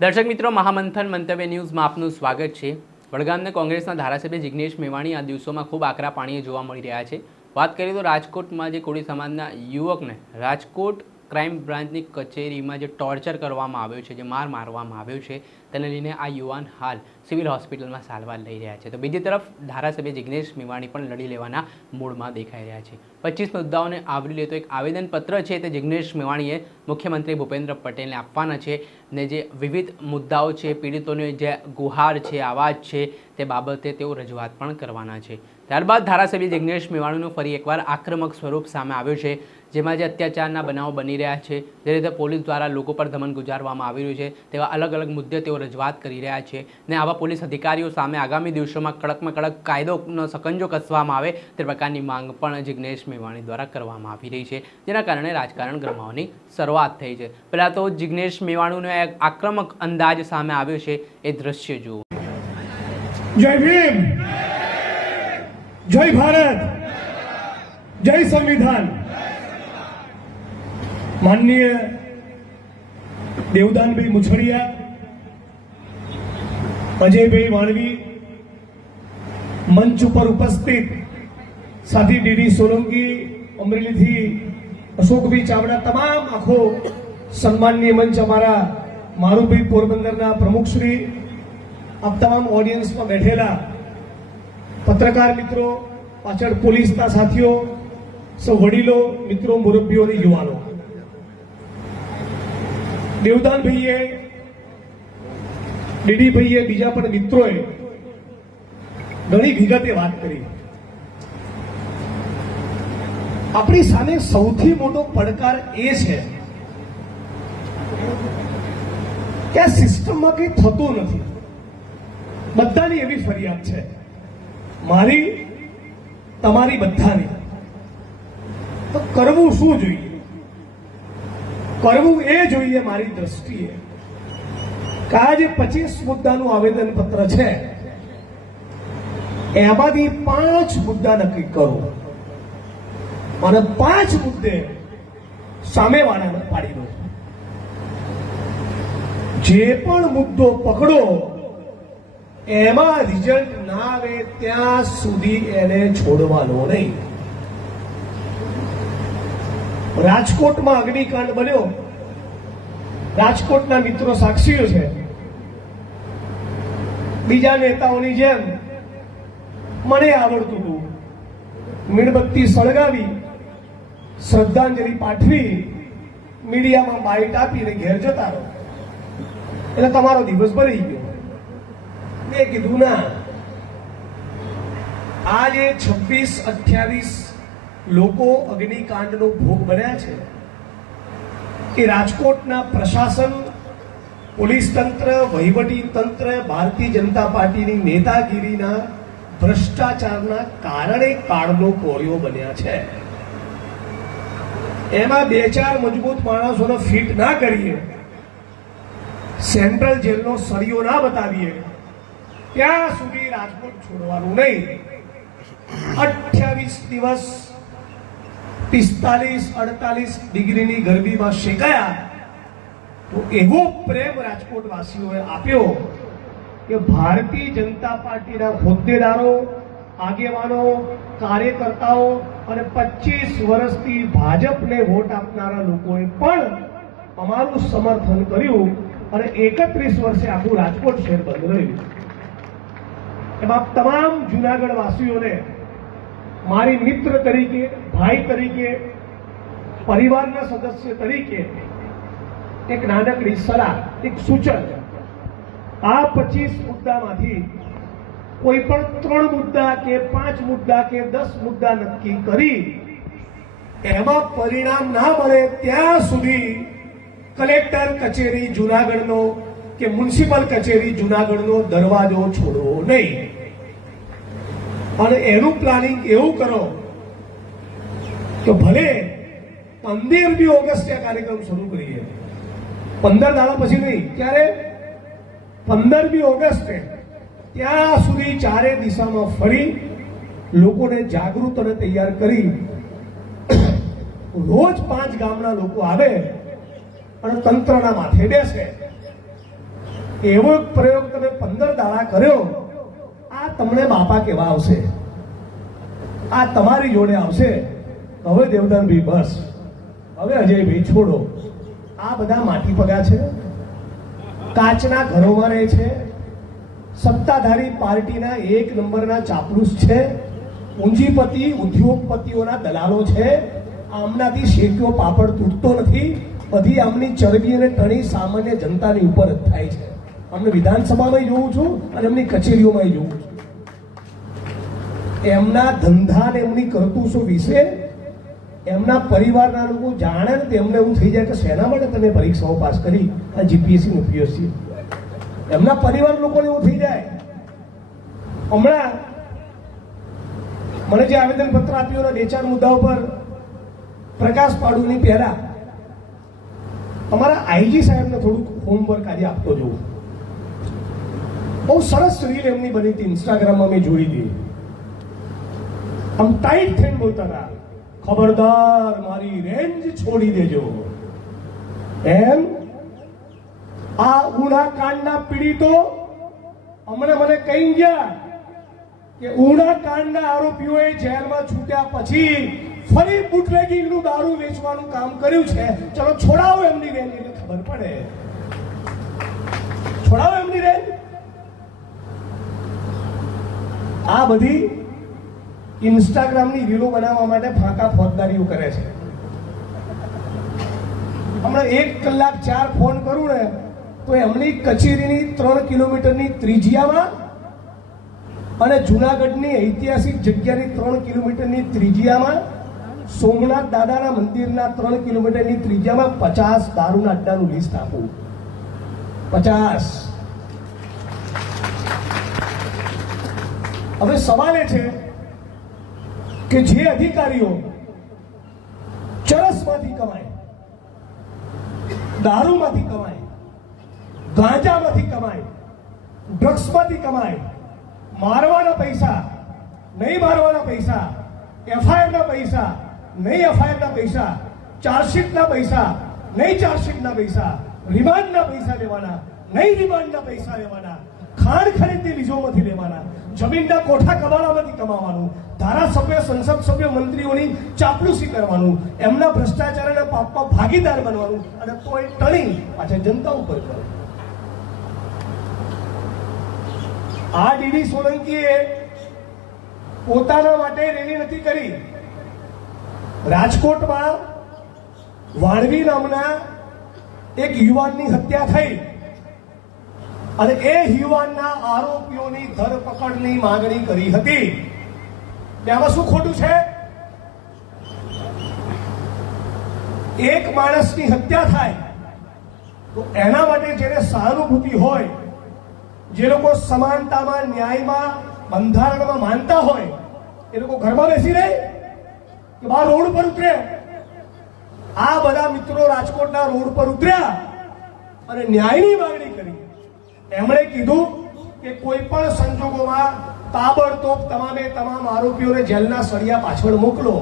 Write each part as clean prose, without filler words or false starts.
દર્શક મિત્રો, મહામંથન મંતવ્ય ન્યૂઝમાં આપનું સ્વાગત છે। વડગામના કોંગ્રેસના ધારાસભ્ય જિગ્નેશ મેવાણી આ દિવસોમાં ખૂબ આકરા પાણીએ જોવા મળી રહ્યા છે। વાત કરીએ તો રાજકોટમાં જે કોળી સમાજના યુવકને રાજકોટ ક્રાઇમ બ્રાન્ચની કચેરીમાં જે ટોર્ચર કરવામાં આવ્યો છે, જે માર મારવામાં આવ્યો છે, તેને લઈને આ યુવાન હાલ સિવિલ હોસ્પિટલમાં સારવાર લઈ રહ્યા છે। તો બીજી તરફ ધારાસભ્ય જિગ્નેશ મેવાણી પણ લડી લેવાના મૂડમાં દેખાઈ રહ્યા છે। 25 મુદ્દાઓને આવરી લેતો એક આવેદનપત્ર છે તે જિગ્નેશ મેવાણીએ મુખ્યમંત્રી ભૂપેન્દ્ર પટેલને આપવાના છે ને જે વિવિધ મુદ્દાઓ છે, પીડિતોને જે ગુહાર છે, આવાજ છે, તે બાબતે તેઓ રજૂઆત પણ કરવાના છે। ત્યારબાદ ધારાસભ્ય જિગ્નેશ મેવાણીનું ફરી એકવાર આક્રમક સ્વરૂપ સામે આવ્યું છે, જેમાં જે અત્યાચારના બનાવો બની રહ્યા છે, જે રીતે પોલીસ દ્વારા લોકો પર દમન ગુજારવામાં આવી રહ્યું છે, તેવા અલગ અલગ મુદ્દે તેઓ રજૂઆત કરી રહ્યા છે ને આવા પોલીસ અધિકારીઓ સામે આગામી દિવસોમાં કડકમાં કડક કાયદોનો સકંજો કસવામાં આવે તે પ્રકારની માંગ પણ જિગ્નેશ મેવાણી દ્વારા કરવામાં આવી રહી છે, જેના કારણે રાજકારણ ગરમાવાની શરૂઆત થઈ છે। પહેલાં તો જિગ્નેશ મેવાણીનો એક આક્રમક અંદાજ સામે આવ્યો છે, એ દ્રશ્ય જુઓ। જય ભીમ, જય ભારત, જય સંવિધાન। માનનીય દેવદાનભાઈ મુછડિયા, અજયભાઈ વાણવી, મંચ ઉપર ઉપસ્થિત સાથી ડીડી સોલંકી, અમરેલીથી અશોકભાઈ ચાવડા, તમામ આખો સન્માનનીય મંચ, અમારા મારુભાઈ પોરબંદરના પ્રમુખશ્રી, આપ તમામ ઓડિયન્સમાં બેઠેલા પત્રકાર મિત્રો, પાછળ પોલીસના સાથીઓ, સૌ વડીલો, મિત્રો, મુરબ્બીઓ અને યુવાનો, દેવદાનભાઈએ, ડીડીભાઈએ, બીજા પણ મિત્રોએ ઘણી વિગતે વાત કરી। આપણી સામે સૌથી મોટો પડકાર એ છે કે આ સિસ્ટમમાં કંઈ થતું નથી। બધાની એવી ફરિયાદ છે, મારી, તમારી, બધાની। તો કરવું શું જોઈએ? કરવું એ જોઈએ મારી દ્રષ્ટિએ કે આ જે 25 મુદ્દાનું આવેદન પત્ર છે એમાંથી 5 મુદ્દા નક્કી કરો અને 5 મુદ્દે સામેવાળાને પાડી દો। જે પણ મુદ્દો પકડો એમાં રિઝલ્ટ ના આવે ત્યાં સુધી એને છોડવાનો નહીં। રાજકોટમાં અગ્નિકાંડ બન્યો, રાજકોટના મિત્રો સાક્ષીઓ છે। બીજા નેતાઓની જેમ મને આવડતું હતું, મીણબત્તી સળગાવી, શ્રદ્ધાંજલિ પાઠવી, મીડિયામાં બાઇટ આપીને ઘેર જતા રહો એટલે તમારો દિવસ ભરી ગયો। મેં કીધું ના, આજે 26-28 લોકો અગ્નિકાંડનો ભોગ બન્યા છે કે રાજકોટના પ્રશાસન, પોલીસ તંત્ર, વહીવટી તંત્ર, ભારતીય જનતા પાર્ટીની નેતાગીરીના ભ્રષ્ટાચારના કારણે કાળનો કોળિયો બન્યા છે। એમાં 2-4 મજબૂત માણસોને ફિટ ના કરીએ, સેન્ટ્રલ જેલનો સળિયો ના બતાવીએ ત્યાં સુધી રાજકોટ છોડવાનું નહીં। 28 દિવસ 45-48 ડિગ્રીની ગરમીમાં શેકાયા તો એવો પ્રેમ રાજકોટવાસીઓએ આપ્યો કે ભારતીય જનતા પાર્ટીના હોદ્દેદારો, આગેવાનો, કાર્યકર્તાઓ અને 25 વર્ષથી ભાજપને વોટ આપનારા લોકોએ પણ અમારું સમર્થન કર્યું અને 31 વર્ષે આખું રાજકોટ શહેર બંધ રહ્યું। એમાં તમામ જુનાગઢ વાસીઓને મારી મિત્ર તરીકે, ભાઈ તરીકે, પરિવારના સદસ્ય તરીકે એક નાનકડી સલાહ, એક સૂચન, આ 25 મુદ્દામાંથી કોઈ પણ 3 મુદ્દા કે 5 મુદ્દા કે 10 મુદ્દા નક્કી કરી એમાં પરિણામ ના મળે ત્યાં સુધી કલેક્ટર કચેરી જુનાગઢનો કે મ્યુનિસિપલ કચેરી જુનાગઢનો દરવાજો છોડવો નહીં। અને એનું પ્લાનિંગ એવું કરો કે ભલે 15મી ઓગસ્ટે આ કાર્યક્રમ શરૂ કરીએ, 15 દાડા પછી નહીં, ત્યારે 15મી ઓગસ્ટે ત્યાં સુધી ચારે દિશામાં ફરી લોકોને જાગૃત અને તૈયાર કરી રોજ 5 ગામના લોકો આવે અને તંત્રના માથે બેસે એવો એક પ્રયોગ તમે 15 દાડા કર્યો, આ તમને બાપા કેવા આવશે, આ તમારી જોડે આવશે. હવે દેવદાનભાઈ બસ, હવે અજયભાઈ છોડો. આ બધા માટી પગા છે, કાચના ઘરોમાં રહે છે, સત્તાધારી પાર્ટીના 1 નંબરના ચાપલુસ છે, પૂંજીપતિ ઉદ્યોગપતિઓના દલાલો છે. આમનાથી શેક્યો પાપડ તૂટતો નથી. બધી આમની ચરબી અને ટણી સામાન્ય જનતાની ઉપર જ થાય છે. અમને વિધાનસભામાં જોઉં છું અને એમની કચેરીઓમાં જોઉં છું. એમના ધંધા ને એમની કરતૂતો વિશે એમના પરિવારના લોકો જાણે ને તેમને એવું થઈ જાય કે શેના માટે તમે પરીક્ષાઓ પાસ કરી, આ જીપીએસસી ને પીએસસી. એમના પરિવાર લોકોને એવું થઈ જાય. હમણાં મને જે આવેદન પત્ર આપ્યું ને 2-4 મુદ્દાઓ પર પ્રકાશ પાડુની પહેલા તમારા આઈજી સાહેબને થોડુંક હોમવર્ક આજે આપતો જોઉં. બહુ સરસ રીલ એમની બની હતી, ઇન્સ્ટાગ્રામમાં મેં જોઈ હતી. આમ ટાઈટ થઈને બોલતા હતા, ખબરદાર મારી રેન્જ છોડી દેજો. એમ આ ઉના કાંડના પીડિતો હમણાં મને કહી ગયા કે ઉના કાંડના આરોપીઓએ જેલમાં છૂટ્યા પછી ફરી બુટલેગિંગનું દારૂ વેચવાનું કામ કર્યું છે. ચલો છોડાવો એમની રેન્જ, એટલે ખબર પડે. છોડાવો એમની રેન્જ. આ બધી ઇન્સ્ટાગ્રામની રીલો બનાવવા માટે ફાંકા ફોજદારીઓ કરે છે. હમણાં 1 કલાક 4 ફોન કરું ને તો એમની કચેરીની 3 કિલોમીટરની ત્રિજ્યામાં અને જુનાગઢની ઐતિહાસિક જગ્યાની 3 કિલોમીટરની ત્રિજ્યામાં, સોમનાથ દાદાના મંદિરના 3 કિલોમીટરની ત્રિજ્યામાં 50 દારૂના અડ્ડાનું લિસ્ટ આપું. 50. હવે સવાલ એ છે કે જે અધિકારીઓ ચરસમાંથી કમાય, દારૂમાંથી કમાય, ગાંજામાંથી કમાય, ડ્રગ્સમાંથી કમાય, મારવાના પૈસા, નહીં મારવાના પૈસા, એફઆઈઆરના પૈસા, નહીં એફઆઈઆરના પૈસા, ચાર્જશીટના પૈસા, નહીં ચાર્જશીટના પૈસા, રિમાન્ડના પૈસા લેવાના, નહીં રિમાન્ડના પૈસા લેવાના, ખાણ ખરીદની લીઝોમાંથી લેવાના, જમીનના કોઠા કબાડામાંથી કમાવાનું, ધારાસભ્ય, સંસદ સભ્ય, મંત્રીઓની ચાપલુસી કરવાનું, એમના ભ્રષ્ટાચારના પાપમાં ભાગીદાર બનવાનું અને તોય ટણી પાછા જનતા ઉપર કરવાનું. આ ડીડી સોલંકીએ પોતાના માટે રેલી નથી કરી. રાજકોટમાં વાણવી નામના એક યુવાનની હત્યા થઈ અને એ યુવાનના આરોપીઓની ધરપકડની માંગણી કરી હતી. તેમાં શું ખોટું છે? એક માણસની હત્યા થાય તો એના માટે જેને સહાનુભૂતિ હોય, જે લોકો સમાનતામાં, ન્યાયમાં, બંધારણમાં માનતા હોય, એ લોકો ઘરમાં બેસી રહે કે બહાર રોડ પર ઉતરે? આ બધા મિત્રો રાજકોટના રોડ પર ઉતર્યા અને ન્યાયની માંગણી કરી. એમણે કીધું કે કોઈ પણ સંજોગોમાં તાબડતોબ તમામે તમામ આરોપીઓને જેલના સળિયા પાછળ મોકલો.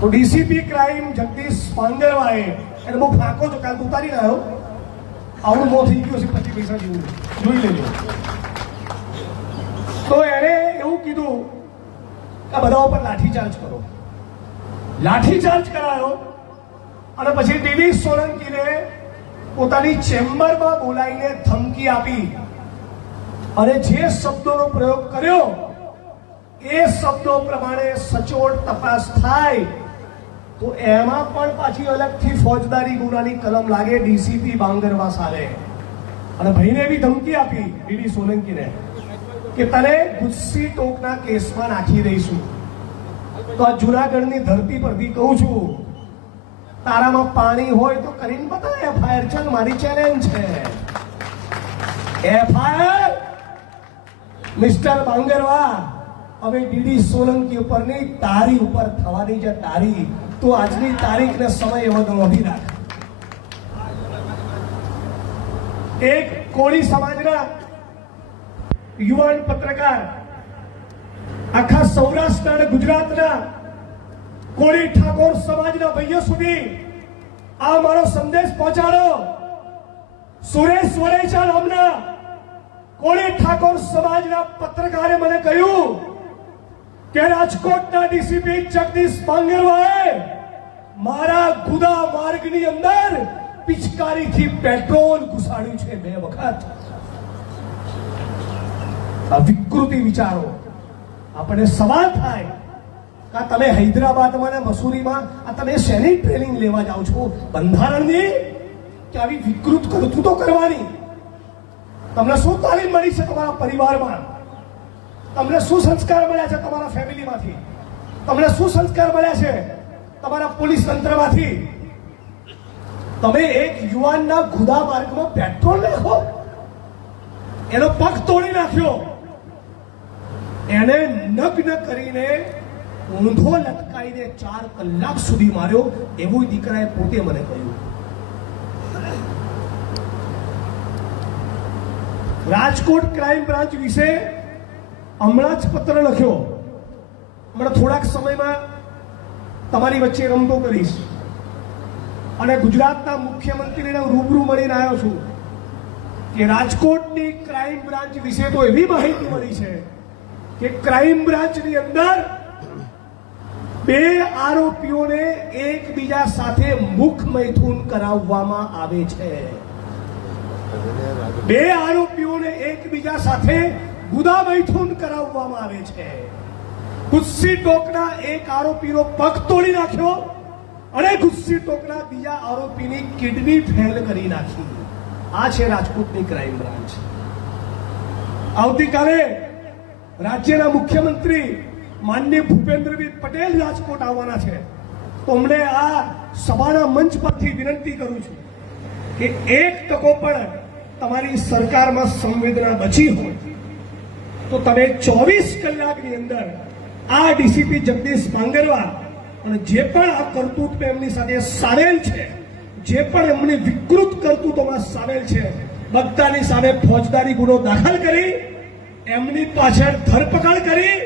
તો ડીસીપી ક્રાઇમ જગદીશ પાંગરવાએ એને બહુ ફાંકો તો કાલ ઉતારી રહ્યો, આવડું મોં થઈ ગયું છે 25 પૈસા જેવું, જોઈ લેજો. તો એણે એવું કીધું કે બધા ઉપર લાઠીચાર્જ કરો. લાઠીચાર્જ કરાયો અને પછી ડીડી સોલંકીને પોતાની ચેમ્બરમાં બોલાવીને ધમકી આપી અને જે શબ્દોનો પ્રયોગ કર્યો એ શબ્દો પ્રમાણે સચોટ તપાસ થાય તો એમાં પણ પાછી અલગથી ફોજદારી ગુનાની કલમ લાગે ડીસીપી બાંગરવા સારે. અને ભાઈને એવી ધમકી આપી ડીડી સોલંકીને કે તને ગુસ્સી ટોકના કેસમાં નાખી દઈશું. તો આ જુનાગઢની ધરતી પરથી કહું છું, તારામાં પાણી હોય તો કરીને બતા એફઆઈઆર. ચાલ, મારી ચેલેન્જ છે. એફઆઈઆર મિસ્ટર બાંગરવા હવે ડીડી સોલંકી ઉપર નહીં, તારી ઉપર થવાની છે. તારી તો આજની તારીખ ને સમય એવો નોંધી રાખ. એક કોળી સમાજના યુવાન પત્રકાર આખા સૌરાષ્ટ્ર અને ગુજરાતના કોળી ઠાકોર સમાજના ભાઈઓ સુધી આ મારો સંદેશ પહોંચાડો. સુરેશ વડેચા નામના કોળી ઠાકોર સમાજના પત્રકારે મને કહ્યું કે રાજકોટના ડીસીપી જગદીશ પાંગરવાએ મારા ગુદા માર્ગની અંદર પિચકારીથી પેટ્રોલ ઘુસાડ્યું છે 2 વખત. આ વિકૃતિ વિચારો. આપણે સવાલ થાય કે તમે હૈદરાબાદમાં ને મસૂરીમાં આ તમે શેની ટ્રેનિંગ લેવા જાઓ છો? બંધારણની કે આવી વિકૃત કરતૂતો કરવાની? તમને શું તાલીમ મળી છે તમારા પરિવારમાં? તમને શું સંસ્કાર મળ્યા છે તમારા ફેમિલીમાંથી? તમને શું સંસ્કાર મળ્યા છે તમારા પોલીસ તંત્રમાંથી? તમે એક યુવાનના ગુદા માર્ગમાં પેટ્રોલ નાખો, એનો પગ તોડી નાખ્યો, એને નગ્ન કરીને ઊંધો લટકાઈને 4 કલાક સુધી માર્યો, એવું દીકરાએ પોતે મને કહ્યું. રાજકોટ ક્રાઇમ બ્રાન્ચ વિશે હમણાં જ પત્ર લખ્યો. હમણાં થોડાક સમયમાં તમારી વચ્ચે રમતો કરીશ અને ગુજરાતના મુખ્યમંત્રીને રૂબરૂ મળીને આવ્યો છું કે રાજકોટની ક્રાઇમ બ્રાન્ચ વિશે તો એવી માહિતી મળી છે કે ક્રાઇમ બ્રાન્ચની અંદર 2 આરોપીઓને એકબીજા સાથે મુખ મૈથુન કરાવવામાં આવે છે. 2 આરોપીઓને એકબીજા સાથે ગુદા મૈથુન કરાવવામાં આવે છે. ગુસ્સી ટોકના એક આરોપીનો પગ તોડી નાખ્યો અને ગુસ્સી ટોકના બીજા આરોપીની કિડની ફેલ કરી નાખી. આ છે રાજકોટની ક્રાઇમ બ્રાન્ચ. આવતીકાલે રાજ્યના મુખ્યમંત્રી માનનીય ભૂપેન્દ્રભાઈ પટેલ રાજકોટ આવવાના છે. તો અમને આ સભાના મંચ પરથી વિનંતી કરું છું કે 1 ટકો પણ તમારી સરકારમાં સંવેદના બચી હોય તો તમે 24 કલાકની અંદર આ ડીસીપી જગદીશ પાંગરવા અને જે પણ આ કરતૂત એમની સાથે સામેલ છે, જે પણ એમની વિકૃત કરતૂતોમાં સામેલ છે, બધાની સામે ફોજદારી ગુનો દાખલ કરી એમની પાછળ ધરપકડ કરી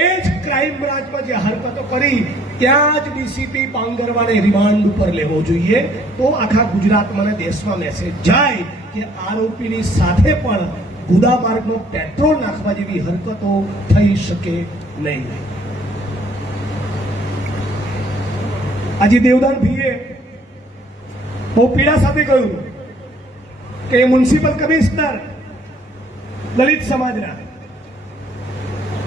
એ જ ક્રાઇમ બ્રાન્ચમાં જે હરકતો કરી ત્યાં જ ડીસીપી પાંગરવાને રિમાન્ડ ઉપર લેવો જોઈએ. તો આખા ગુજરાતમાં અને દેશમાં મેસેજ જાય કે આરોપીની સાથે પણ ગુદા માર્ગમાં પેટ્રોલ નાખવા જેવી હરકતો થઈ શકે નહીં. આજે દેવદાન ભાઈએ બહુ પીડા સાથે કહ્યું કે મ્યુનિસિપલ કમિશનર દલિત સમાજના,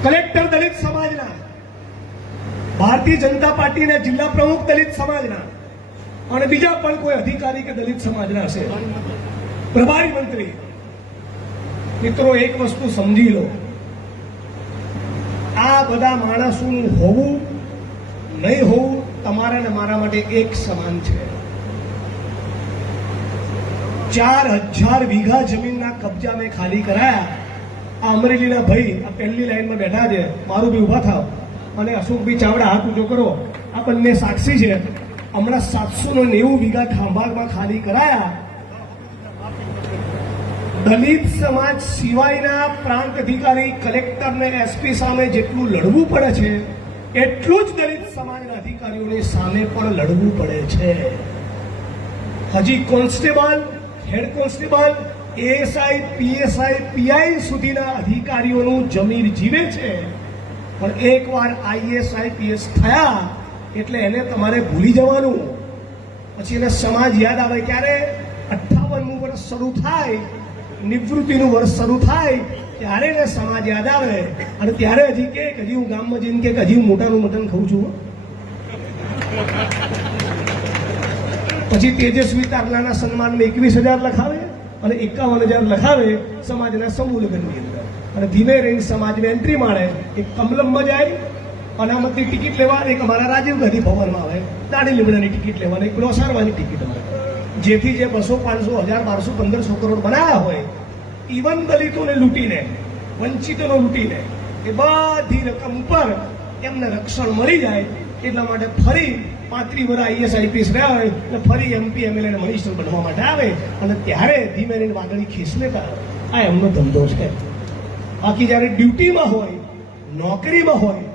કલેક્ટર દલિત સમાજના, ભારતીય જનતા પાર્ટીના જિલ્લા પ્રમુખ દલિત સમાજના અને બીજા પણ કોઈ અધિકારી કે દલિત સમાજના હશે, પ્રભારી મંત્રી. મિત્રો, એક વસ્તુ સમજી લો, આ બધા માણસોનું હોવું નહીં હોવું તમારા ને મારા માટે એક સમાન છે. 4000 વીઘા જમીનના કબજા મેં ખાલી કરાયા. આ અમરેલીના ભાઈ આ પહેલી લાઈનમાં બેઠા છે, મારું બી ઉભા થાવ અને અશોકભાઈ ચાવડા હાથ ઊંચો કરો, આ બંને સાક્ષી છે. હમણાં 790 વીઘા ખાંભામાં ખાલી કરાયા. દલિત સમાજ સિવાયના પ્રાંત અધિકારી, કલેક્ટર ને એસપી સામે જેટલું લડવું પડે છે એટલું જ દલિત સમાજના અધિકારીઓની સામે પણ લડવું પડે છે. હજી constable, head constable, ASI, PSI, PI સુધીના અધિકારીઓનું જમીર જીવે છે. પણ એકવાર આઈએસ આઈપીએસ થયા એટલે એને તમારે ભૂલી જવાનું. પછી એને સમાજ યાદ આવે ક્યારે 58મું વર્ષ શરૂ થાય, નિવૃત્તિનું વર્ષ શરૂ થાય ત્યારે એને સમાજ યાદ આવે અને ત્યારે હજી કે હજી હું ગામમાં જઈને કે હજી હું મોટાનું મટન ખાઉં છું. પછી તેજસ્વી તારલાના સન્માનમાં 21,000 લખાવે અને 51,000 લખાવે સમાજના સમૂહ લગ્નની અંદર અને ધીમે રહીને સમાજને એન્ટ્રી મારે. એક કમલમમાં જાય, અનામતની ટિકિટ લેવા, એક અમારા રાજીવ ગાંધી ભવનમાં આવે દાડી લીમડાની ટિકિટ લેવાની, એક બ્રોસારવાની ટિકિટ મળે. જેથી જે 200, 500, 1000, 1200, 1500 કરોડ બનાવ્યા હોય, ઇવન દલિતોને લૂંટીને, વંચિતોને લૂંટીને, એ બધી રકમ ઉપર એમને રક્ષણ મળી જાય. એટલા માટે ફરી 35 વર્ષ આઈએસ આઈપીએસ રહ્યા હોય એટલે ફરી એમપી એમએલએ મિનિસ્ટર બનવા માટે આવે અને ત્યારે ધીમે રહીને વાદળી ખીસ લેતા. આ એમનો ધંધો છે. બાકી જ્યારે ડ્યુટીમાં હોય, નોકરીમાં હોય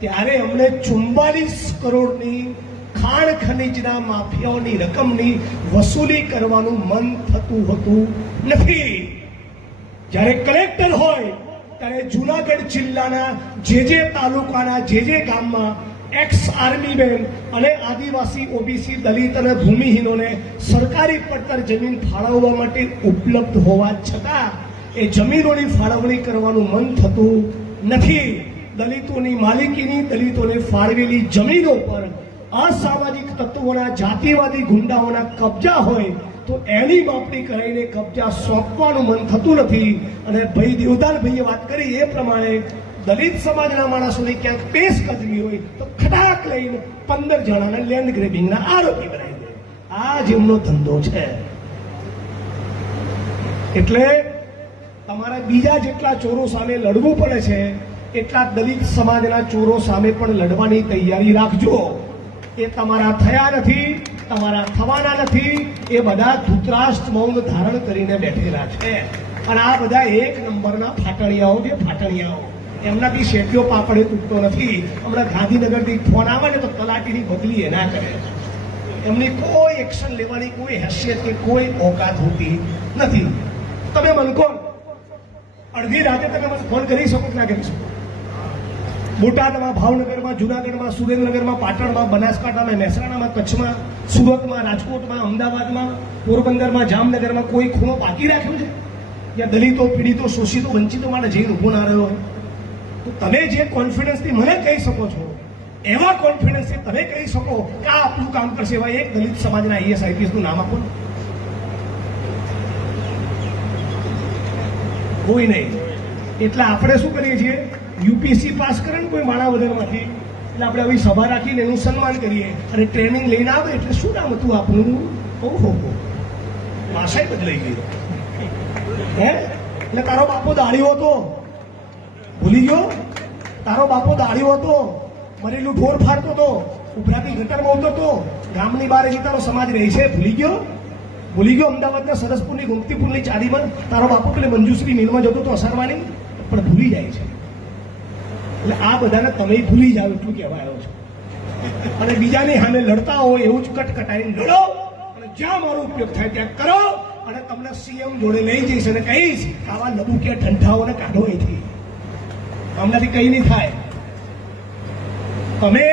ત્યારે અમને 44 કરોડની ખાણ ખનીજના માફિયાઓની રકમની વસૂલી કરવાનું મન થતું હતું નથી. જ્યારે કલેક્ટર હોય ત્યારે જુનાગઢ જિલ્લાના જે તાલુકાના જે ગામમાં એક્સ આર્મી મેન અને આદિવાસી ઓબીસી દલિત અને ભૂમિહીનોને સરકારી પડતર જમીન ફાળવવા માટે ઉપલબ્ધ હોવા છતાં એ જમીનોની ફાળવણી કરવાનું મન થતું નથી. દલિતોની માલિકીની, દલિતોને ફાળવેલી જમીનો પર અસામાજિક તત્વોના, જાતિવાદી ગુંડાઓના કબજા હોય તો એની માપણી કરાઈને કબજા સોંપવાનું મન થતું નથી. અને ભાઈ દેવદાનભાઈએ વાત કરી એ પ્રમાણે દલિત સમાજના માણસોની ક્યાંક પેશ કજવી હોય તો ખટાક લઈને 15 જણાને લેન્ડ ગ્રેબિંગના આરોપી બનાવી દે. આ જેમનો ધંધો છે. એટલે તમારે બીજા જેટલા ચોરો સામે લડવું પડે છે એટલા દલિત સમાજના ચોરો સામે પણ લડવાની તૈયારી રાખજો. એ તમારા થયા નથી, તમારા થવાના નથી. એ બધા ધૃતરાષ્ટ્ર મૌન ધારણ કરીને બેઠેલા છે. અને આ બધા એક નંબરના ફાટણિયાઓ છે. ફાટણિયાઓ એમનાથી શેઠિયો પાપડે તૂટતો નથી. હમણાં ગાંધીનગરથી ફોન આવે ને તો તલાટીની બદલી એના કરે. એમની કોઈ એક્શન લેવાની કોઈ હેસિયત કે કોઈ ઓકાત હોતી નથી. તમે મને કહો, અડધી રાતે તમે મને ફોન કરી શકો કે ના કરી શકો? બોટાદમાં, ભાવનગરમાં, જુનાગઢમાં, સુરેન્દ્રનગરમાં, પાટણમાં, બનાસકાંઠામાં, મહેસાણામાં, કચ્છમાં, સુરતમાં, રાજકોટમાં, અમદાવાદમાં, પોરબંદરમાં, જામનગરમાં કોઈ ખૂણો બાકી રાખ્યો છે જ્યાં દલિતો, પીડિતો, શોષિતો, વંચિતો માટે જઈને ઊભો ના રહ્યો હોય? તો તમે જે કોન્ફિડન્સથી મને કહી શકો છો એવા કોન્ફિડન્સથી તમે કહી શકો કે આ આપણું કામ કરશે એવા એક દલિત સમાજના આઈએસ આઈપીએસ નું નામ આપો. કોઈ નહીં. એટલે આપણે શું કરીએ છીએ, યુપીએસસી પાસ કરે ને કોઈ માણાવદરમાંથી, એટલે આપણે આવી સભા રાખીને એનું સન્માન કરીએ અને ટ્રેનિંગ લઈને આવે. એટલે શું નામ હતું આપનું? ઓહો, ભાષા બદલાઈ ગઈ. હે? એટલે તારો બાપો દાળીઓ હતો, ભૂલી ગયો? તારો બાપો દાળીઓ હતો, મરેલું ઢોર ફાડતો હતો, ઉભરાતી ગટરમાં ઉતરતો, ગામની બહાર હજી તારો સમાજ રહે છે, ભૂલી ગયો? ભૂલી ગયો? અમદાવાદના સરસપુરની, ગોમતીપુરની ચારીમાં તારો બાપો પેલે મંજુશ્રી મિલમાં જતો હતો અસારવાની, પણ ભૂલી જાય છે. એટલે આ બધાને તમે ભૂલી જાઓ એટલું કહેવા આવ્યો છું. અને બીજાની સામે લડતા હોય એવું જ કટકટાઈને લડો અને જ્યાં મારો ઉપયોગ થાય ત્યાં કરો. અને તમને સીએમ જોડે લઈ જઈશ અને કહીશ આવા લબુકિયા ઠંઠાઓને કાઢો અહીંથી. હમણાંથી કઈ નહીં થાય. તમે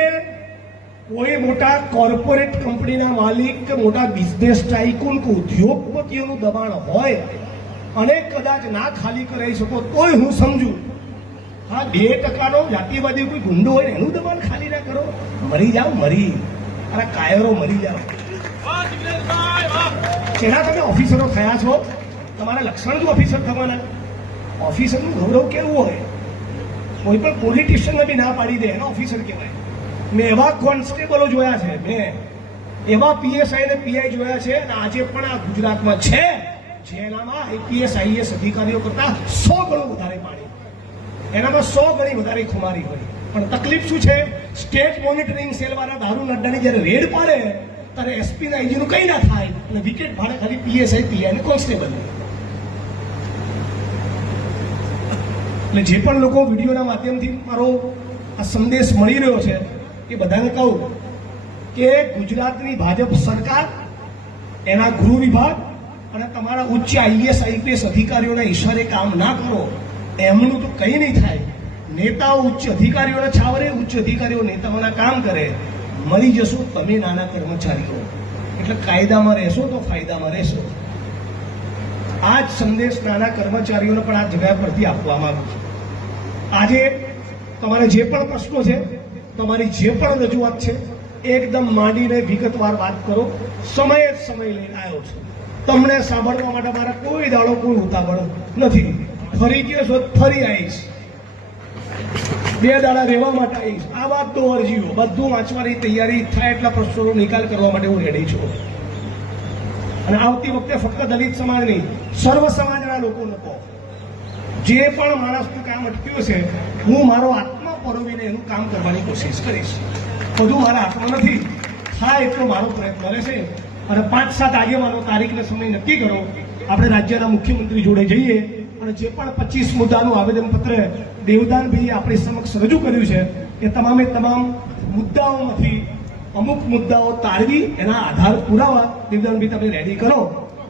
કોઈ મોટા કોર્પોરેટ કંપનીના માલિક કે મોટા બિઝનેસ ટાઇકૂન કે ઉદ્યોગપતિઓનું દબાણ હોય અને કદાચ ના ખાલી કરાવી શકો તોય હું સમજુ. હા, 2% જાતિવાદી કોઈ ગુંડો હોય ને એનું દબાણ ખાલી ના કરો. મરી જાઓ, મરી. અરે કાયરો મરી જાઓ. એના તમે ઓફિસરો થયા છો, તમારા લક્ષણ જ ઓફિસર થવાના. ઓફિસરનું ગૌરવ કેવું હોય? કોઈ પણ પોલિટિશિયનને બી ના પાડી દે એનો ઓફિસર કહેવાય. મેં એવા કોન્સ્ટેબલો જોયા છે, મેં એવા પીએસઆઈ ને પીઆઈ જોયા છે અને આજે પણ આ ગુજરાતમાં છે જેનામાં આઈપીએસ આઈએસ અધિકારીઓ કરતા 100 ગણું વધારે પાણી, એનામાં 100 ગણી વધારે ખુમારી હોય. પણ તકલીફ શું છે? સ્ટેટ મોનિટરિંગ સેલ વાળા દારૂ અડ્ડાની જ્યારે રેડ પાડે ત્યારે એસપી ના આઈજી નું કઈ ના થાય અને વિકેટ ભાડે ખાલી પીએસઆઈ પીઆઈ ને કોન્સ્ટેબલ. એટલે જે પણ લોકો વિડીયોના માધ્યમથી મારો આ સંદેશ મળી રહ્યો છે એ બધાને કહું કે ગુજરાતની ભાજપ સરકાર, એના ગૃહ વિભાગ અને તમારા ઉચ્ચ આઈએસ આઈપીએસ અધિકારીઓના ઈશારે કામ ના કરો. એમનું તો કંઈ નહીં થાય. નેતાઓ ઉચ્ચ અધિકારીઓના છાવરે, ઉચ્ચ અધિકારીઓ નેતાઓના કામ કરે. મરી જશો તમે નાના કર્મચારીઓ. એટલે કાયદામાં રહેશો તો ફાયદામાં રહેશો. આ જ સંદેશ નાના કર્મચારીઓને પણ આ જગ્યા પરથી આપવામાં આવ્યો છે. આજે તમારે જે પણ પ્રશ્નો છે, તમારી જે પણ રજૂઆત છે, એકદમ માંડીને વિગતવાર વાત કરો. સમય જ સમય લઈને આવ્યો છું. તમને સાંભળવા માટે મારા કોઈ દાડો કોઈ ઉતાવળ નથી. ફરી ગયો છો ફરી આવીશ, 2 દાડા રહેવા માટે આવીશ. આ વાત તો અરજીઓ બધું વાંચવાની તૈયારી થાય એટલા પ્રશ્નોનો નિકાલ કરવા માટે હું રેડી છું. અને આવતી વખતે ફક્ત દલિત સમાજ નહીં, સર્વ સમાજના લોકોને કહો, જે પણ માણસનું કામ અટક્યું છે હું મારો આત્મા પરોવીને એનું કામ કરવાની કોશિશ કરીશ. બધું મારા હાથમાં નથી. થાય એટલો મારો પ્રયત્ન રહેશે. અને 5-7 આગેવાનો તારીખને સમય નક્કી કરો. આપણે રાજ્યના મુખ્યમંત્રી જોડે જઈએ અને જે પણ 25 મુદ્દાનું આવેદનપત્ર દેવદાનભાઈએ આપણી સમક્ષ રજૂ કર્યું છે એ તમામે તમામ મુદ્દાઓમાંથી અમુક મુદ્દાઓ તાળવી એના આધાર પુરાવા દિવ્યાંગભાઈ તમે રેડી કરો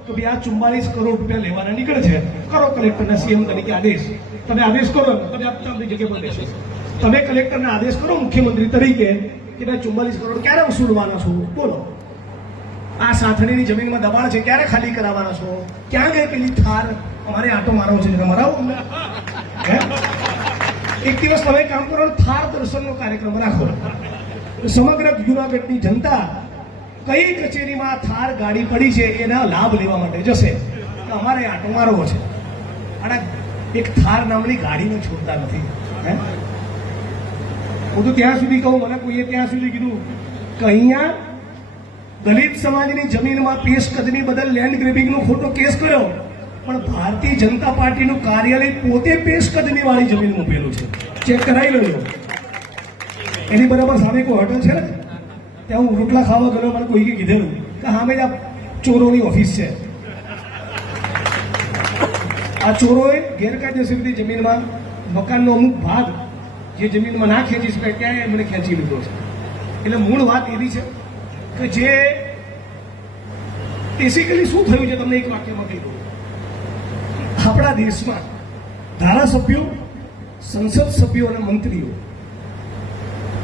તો ભાઈ આ 44 કરોડ રૂપિયા લેવાના નીકળે છે, કરો કલેક્ટરના સીએમ તરીકે આદેશ. તમે આદેશ કરો, તમે આપની જગ્યા પર બેસો, તમે કલેક્ટરને આદેશ કરો મુખ્યમંત્રી તરીકે કે ભાઈ 44 કરોડ ક્યારે વસૂલવાના છો, બોલો. આ સાથણીની જમીનમાં દબાણ છે, ક્યારે ખાલી કરાવવાના છો? ક્યાં ગઈ પેલી થાર? અમારે આટો મારવો છે, મરાવો અમને. એક દિવસ તમે કામ કરો, થાર દર્શનનો કાર્યક્રમ રાખો. સમગ્ર જુનાગઢની જનતા કઈ કચેરીમાં થાર ગાડી પડી છે એના લાભ લેવા માટે જશે. અમારે આટો મારવો છે, અને એક થાર નામની ગાડીને છોડતા નથી. હું તો ત્યાં સુધી કહું, મને કોઈએ ત્યાં સુધી કીધું કે અહીંયા દલિત સમાજની જમીનમાં પેશકદમી બદલ લેન્ડ ગ્રેબિંગનો ખોટો કેસ કર્યો, પણ ભારતીય જનતા પાર્ટીનું કાર્યાલય પોતે પેશકદમી વાળી જમીન મૂકેલું છે. ચેક કરાવી લેજો. એની બરાબર સામે કોઈ હોટલ છે ને, ત્યાં હું રોટલા ખાવા ગયો, મને કોઈએ કીધેલું કે સામે જ આ ચોરોની ઓફિસ છે. આ ચોરોએ ગેરકાયદેસર રીતે જમીનમાં મકાનનો અમુક ભાગ જે જમીનમાં ના ખેંચી શકાય ત્યાં એમણે ખેંચી લીધો છે. એટલે મૂળ વાત એવી છે કે જે બેસિકલી શું થયું છે તમને એક વાક્યમાં કહી દઉં. આપણા દેશમાં ધારાસભ્યો, સંસદ સભ્યો અને મંત્રીઓ,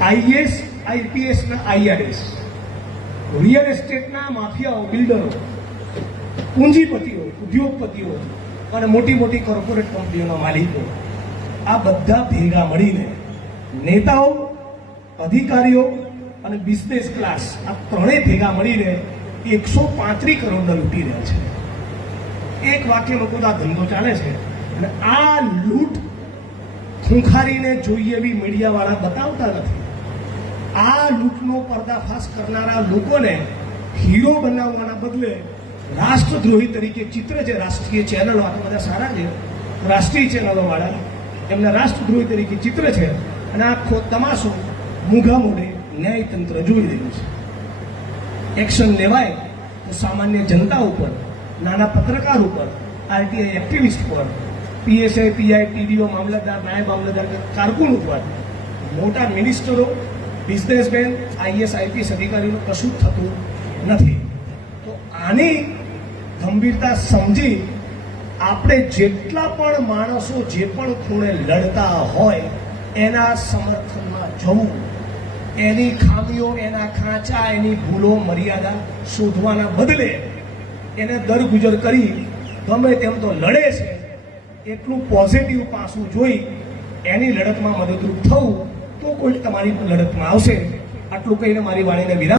આઈએસ, આઈપીએસ ના આઈઆરએસ, રિયલ એસ્ટેટના માફિયાઓ, બિલ્ડરો, પૂંજીપતિઓ, ઉદ્યોગપતિઓ અને મોટી મોટી કોર્પોરેટ કંપનીઓના માલિકો, આ બધા ભેગા મળીને નેતાઓ, અધિકારીઓ અને બિઝનેસ ક્લાસ, આ ત્રણેય ભેગા મળીને 135 કરોડ લૂંટી રહ્યા છે. એક વાક્યમાં કોઈ આ ધંધો ચાલે છે, અને આ લૂંટ ખૂંખારીને જોઈએ એવી મીડિયાવાળા બતાવતા નથી. આ લૂંટનો પર્દાફાશ કરનારા લોકોને હીરો બનાવવાના બદલે રાષ્ટ્રદ્રોહી તરીકે ચિત્ર છે. રાષ્ટ્રીય ચેનલો આ તો બધા સારા છે, રાષ્ટ્રીય ચેનલો વાળા એમના રાષ્ટ્રદ્રોહી તરીકે ચિત્ર છે, અને આખો તમાશો મૂંઘા મોઢે ન્યાયતંત્ર જોઈ રહ્યું છે. એક્શન લેવાય તો સામાન્ય જનતા ઉપર, નાના પત્રકાર ઉપર, આરટીઆઈ એક્ટિવિસ્ટ પર, પીએસઆઈ, પીઆઈ, ટીડીઓ, મામલતદાર, નાયબ મામલતદાર, કારકુન ઉપર, મોટા મિનિસ્ટરો, બિઝનેસમેન, આઈએસ, આઈપીએસ અધિકારીનું કશું થતું નથી. તો આની ગંભીરતા સમજી આપણે જેટલા પણ માણસો જે પણ ખૂણે લડતા હોય એના સમર્થનમાં જવું, એની ખામીઓ, એના ખાંચા, એની ભૂલો, મર્યાદા શોધવાના બદલે એને દરગુજર કરી ગમે તેમ તો લડે છે એટલું પોઝિટિવ પાસું જોઈ એની લડતમાં મદદરૂપ થવું, તો કોઈ તમારી લડતમાં આવશે. આટલું કહીને મારી વાણીને વિરામ.